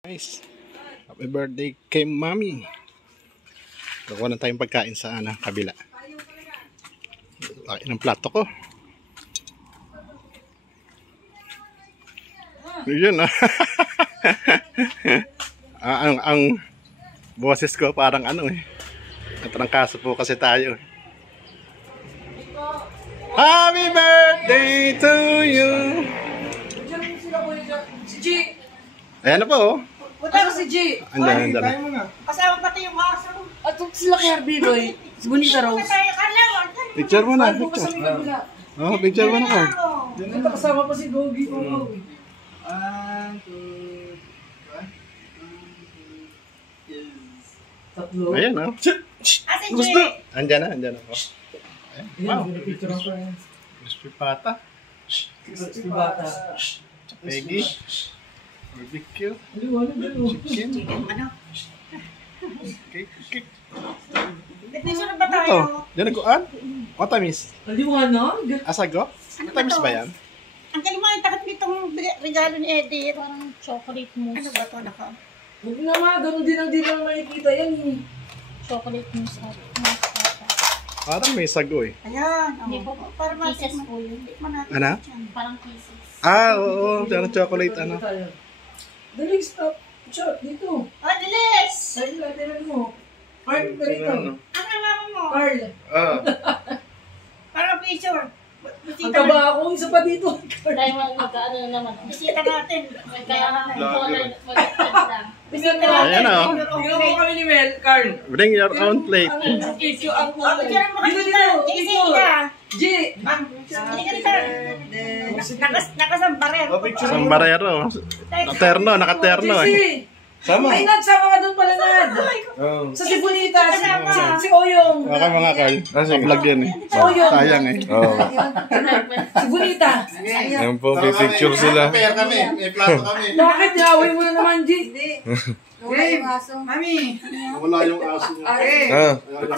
Guys, happy birthday kay Mami. Gawa na tayong pagkain sa kabila. Laki ng plato ko. Yun ang boses ko parang natrangkaso po kasi tayo. Happy birthday to you. Ayan na po. Punta ko si G. Andiyan. Kasama pati yung aso. At sila kay Herbie Boy. Si Bonita Rose. Picture mo na. Picture mo na ka. Dito kasama pa si Gogi. Tatlo. Ayan o. Gusto. Andyan na po. Wow. Crispy pata. Crispy bata. Peggy. Barbecue. Chicken. Cake. Nagpisa na ba Ito. tayo? Diyan nagkuhan? Matamis. Aliwanag? Asago? Matamis ba yan? Ang kalimutan takot nitong regalo ni Eddie, parang chocolate mousse. Ano ba ito? Huwag naman, ganun din ang di lang makikita yan eh. Chocolate mousse. Parang may sago eh. Ayan. Hindi po. Parang Pieces po yun. Ano? Parang pieces. Oo. Diyan ang chocolate Dali, stop. Shot, dito. Oh, dilis! Dali, latinan mo. Carl, dito. Ang mama mo. Carl. Parang picture. Ang Bisita taba natin. ako, isa pa dito. Tayo magkaano na naman. Bisita natin. Magkakano lang. Bisa na. Ayan o. Tingnan mo kami ni Mel, Carl. Bring your own plate. Ang issue, ang Oh, picture mo kasi Dito, dito. dito. Sige ka. G. Hindi ka dito. Nakasambarer. Sambarero. Nakaterno eh. G. Sama. Ay, Nad, sama ka doon pala, Nad. Sa si Bonita, si Oyong. Baka mga Carl. Vlog yan eh. Oyong. Sayang eh. Si Bonita. Ayan po, may picture sila. May plato kami. Bakit? Niaway mo na naman, G. Wala yung aso. Mami! Wala yung aso niya. Ah, 1,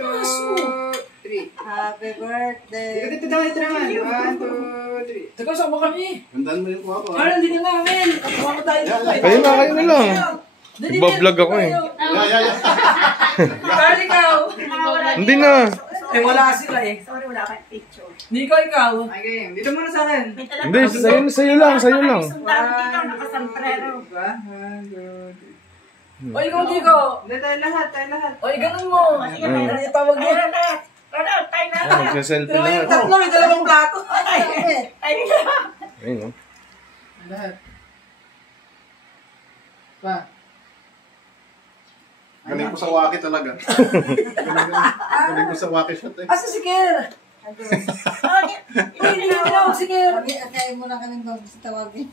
2, 3. Happy birthday! Dito naman. 1, 2, 3. Teka, sama kami. Gandaan mo yung kuha ko. Carl, hindi na namin. Kuha mo tayo. kayo na lang. Nagbablog ako eh. Carl, ikaw. Hindi na. Eh, wala sila eh. Sorry, wala kang picture. Hindi ikaw. Okay, dito muna sa akin. Hindi, sa'yo lang. Sundalo dito, nakasambrero. 1, 2, 3. O, ikaw, di ko. Hindi, tayo lahat. O, ganun mo. Ano yung tawag mo? Ayun na. Tayo na. Magsa-selfie Pero yung lahat. tatlo, may dalawang plato. Tayo na. Ayun o. Lahat. Pa. Galing ko sa waki talaga. Galing ko sa waki shot eh. Asa si Ker? Hindi na si Ker. Kaya mo na kaming bago sa tawagin.